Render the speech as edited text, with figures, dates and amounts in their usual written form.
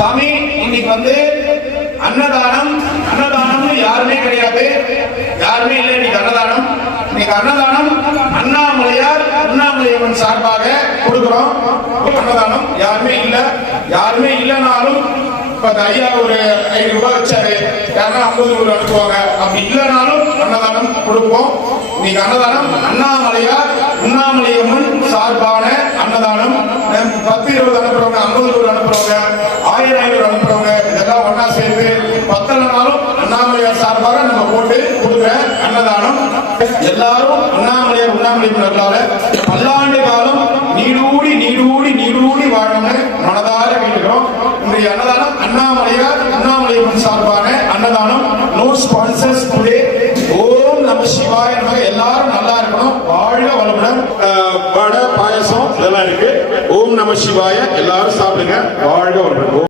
சாமி இன்னைக்கு அன்னதானம் அன்னதானம்னு யாருமே கிடையாது, யாருமே இல்லை. இன்னைக்கு அன்னதானம் அண்ணாமலையார் அண்ணாமலையம்மன் சார்பாக கொடுக்கிறோம். அன்னதானம் யாருமே இல்லைனாலும் இப்ப ஐயா ஒரு 5 ரூபாய் வச்சாரு, யாருன்னா 50 ரூபாய் அனுப்புவாங்க. அப்படி இல்லைனாலும் அன்னதானம் கொடுப்போம். இன்னைக்கு அன்னதானம் அண்ணாமலையார் அண்ணாமலையம்மன் சார்பான அன்னதானம். 10 20 அனுப்புறவங்க, 50 ரூபாய் அனுப்புறவங்க, 1000 500 அனுப்புறவங்க, இதெல்லாம் ஒன்னா சேர்ந்து 10 அண்ணாமலையார் சார்பாக நம்ம போட்டு கொடுக்குற அன்னதானம். எல்லாரும் அண்ணாமலையார் பல்லாண்டு காலம் நீடூடி நீடூடி நீடூடி வாழணும்னு மனதார வேண்டுகிறோம். இன்றைய அன்னதானம் அண்ணாமலையார் அண்ணாமலையம்மன் சார்பான அன்னதானம். No sponsors today. ஓம் நம சிவாய நமக. எல்லாரும் நல்லா இருக்கணும், வாழ்க வளமுடன். வடை பாயசம் இதெல்லாம் இருக்கு. ஓம் நம சிவாய. எல்லாரும் சாப்பிடுங்க, வாழ்க வளமுடன்.